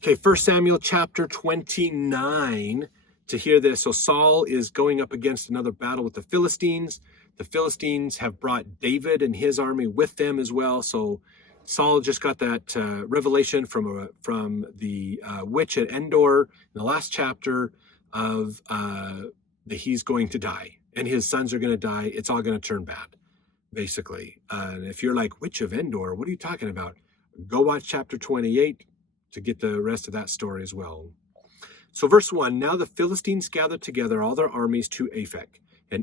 Okay, 1 Samuel chapter 29 to hear this. So Saul is going up against another battle with the Philistines. The Philistines have brought David and his army with them as well. So Saul just got that revelation from the witch at Endor in the last chapter of that he's going to die and his sons are going to die. It's all going to turn bad, basically. And if you're like, witch of Endor, what are you talking about? Go watch chapter 28 to get the rest of that story as well. So verse 1, now the Philistines gathered together all their armies to Aphek, and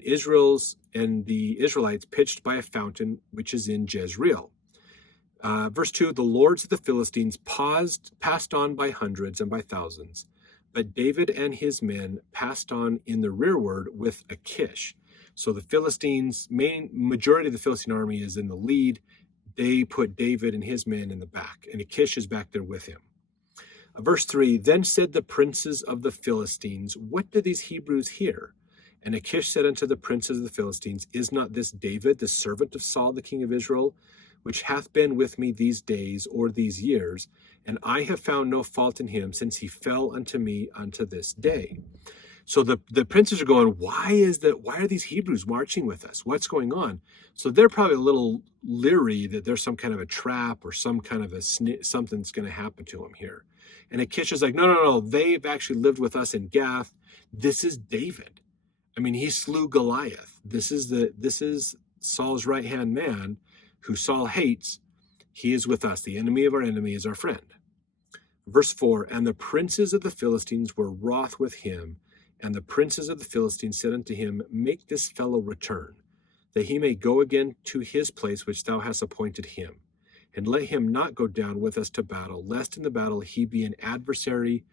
the Israelites pitched by a fountain which is in Jezreel. Verse 2, the lords of the Philistines passed on by hundreds and by thousands, but David and his men passed on in the rearward with Achish. So the Philistines, majority of the Philistine army is in the lead. They put David and his men in the back, and Achish is back there with him. Verse 3, then said the princes of the Philistines, what do these Hebrews hear? And Achish said unto the princes of the Philistines, is not this David, the servant of Saul, the king of Israel, which hath been with me these days or these years? And I have found no fault in him, since he fell unto me unto this day. So the princes are going, why are these Hebrews marching with us? What's going on? So they're probably a little leery that there's some kind of a trap or some kind of something's going to happen to them here. And Achish is like, no, they've actually lived with us in Gath. This is David. I mean, he slew Goliath. This is Saul's right-hand man who Saul hates. He is with us. The enemy of our enemy is our friend. Verse 4, and the princes of the Philistines were wroth with him, and the princes of the Philistines said unto him, make this fellow return, that he may go again to his place which thou hast appointed him. And let him not go down with us to battle, lest in the battle he be an adversary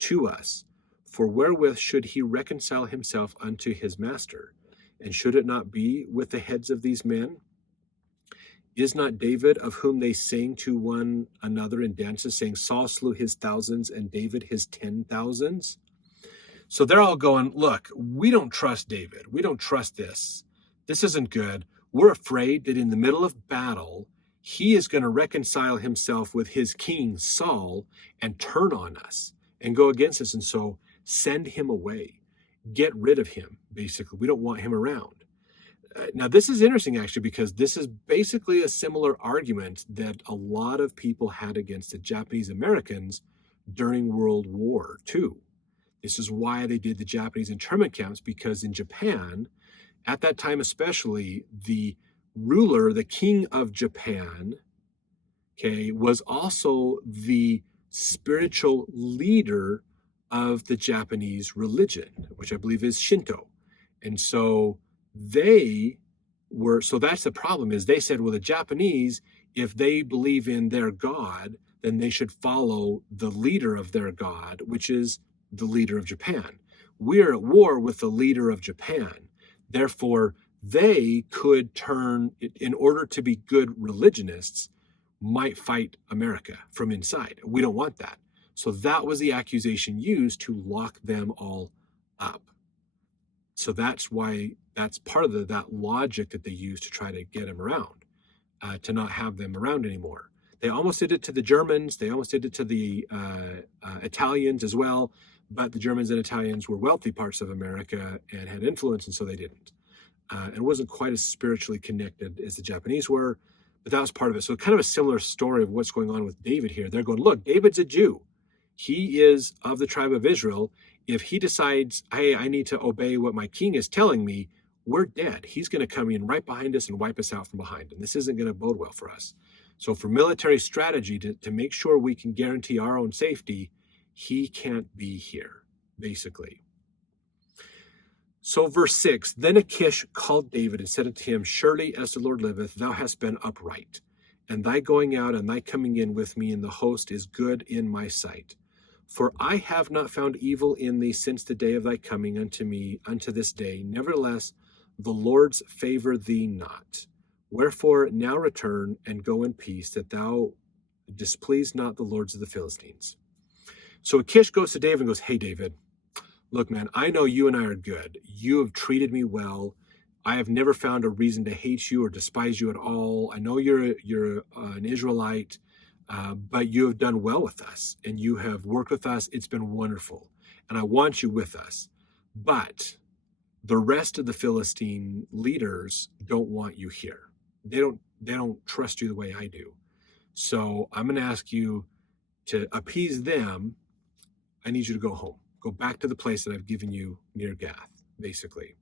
to us. For wherewith should he reconcile himself unto his master? And should it not be with the heads of these men? Is not David, of whom they sing to one another in dances, saying, Saul slew his thousands and David his 10,000s? So they're all going, look, we don't trust David. We don't trust this. This isn't good. We're afraid that in the middle of battle, he is going to reconcile himself with his king, Saul, and turn on us and go against us. And so send him away. Get rid of him, basically. We don't want him around. Now, this is interesting, actually, because this is basically a similar argument that a lot of people had against the Japanese Americans during World War II. This is why they did the Japanese internment camps, because in Japan, at that time especially, the ruler, the king of Japan, was also the spiritual leader of the Japanese religion, which I believe is Shinto. And so so that's the problem, is they said, well, the Japanese, if they believe in their God, then they should follow the leader of their God, which is the leader of Japan. We're at war with the leader of Japan. Therefore, they could turn, in order to be good religionists, might fight America from inside. We don't want that. So that was the accusation used to lock them all up. So that's part of that logic that they used to try to get them around, to not have them around anymore. They almost did it to the Germans. They almost did it to the Italians as well. But the Germans and Italians were wealthy parts of America and had influence, and so they didn't. It wasn't quite as spiritually connected as the Japanese were, but that was part of it. So kind of a similar story of what's going on with David here. They're going, look, David's a Jew. He is of the tribe of Israel. If he decides, hey, I need to obey what my king is telling me, we're dead. He's going to come in right behind us and wipe us out from behind. And this isn't going to bode well for us. So for military strategy, to make sure we can guarantee our own safety, he can't be here, basically. So verse 6, then Achish called David and said unto him, surely as the Lord liveth, thou hast been upright, and thy going out and thy coming in with me in the host is good in my sight. For I have not found evil in thee since the day of thy coming unto me unto this day. Nevertheless, the Lord's favor thee not. Wherefore now return and go in peace, that thou displease not the lords of the Philistines. So Achish goes to David and goes, hey, David, look, man, I know you and I are good. You have treated me well. I have never found a reason to hate you or despise you at all. I know you're an Israelite. but you have done well with us, and you have worked with us. It's been wonderful, and I want you with us. But the rest of the Philistine leaders don't want you here. They don't trust you the way I do. So I'm going to ask you to appease them. I need you to go home. Go back to the place that I've given you near Gath, basically.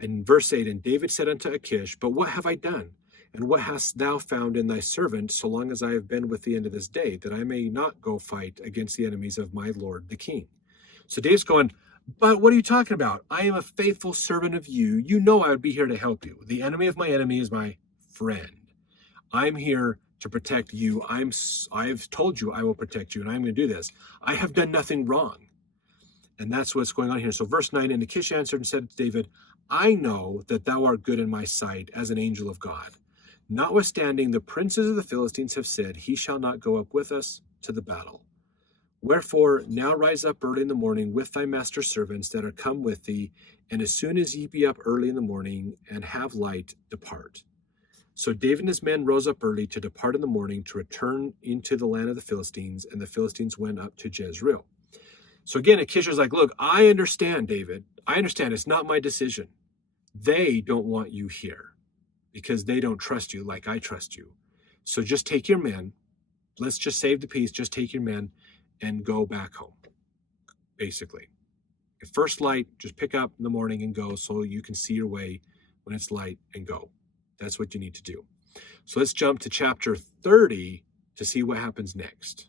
In verse 8, and David said unto Achish, but what have I done? And what hast thou found in thy servant, so long as I have been with thee unto this day, that I may not go fight against the enemies of my lord the king? So David's going, but what are you talking about? I am a faithful servant of you. You know I would be here to help you. The enemy of my enemy is my friend. I'm here to protect you. I've told you I will protect you, and I'm going to do this. I have done nothing wrong. And that's what's going on here. So verse 9, and Achish answered and said to David, I know that thou art good in my sight as an angel of God. Notwithstanding, the princes of the Philistines have said, he shall not go up with us to the battle. Wherefore, now rise up early in the morning with thy master's servants that are come with thee, and as soon as ye be up early in the morning and have light, depart. So David and his men rose up early to depart in the morning to return into the land of the Philistines, and the Philistines went up to Jezreel. So again, Achish was like, look, I understand, David. I understand. It's not my decision. They don't want you here because they don't trust you like I trust you. So just take your men. Let's just save the peace. Just take your men and go back home, basically. At first light, just pick up in the morning and go so you can see your way when it's light and go. That's what you need to do. So let's jump to chapter 30 to see what happens next.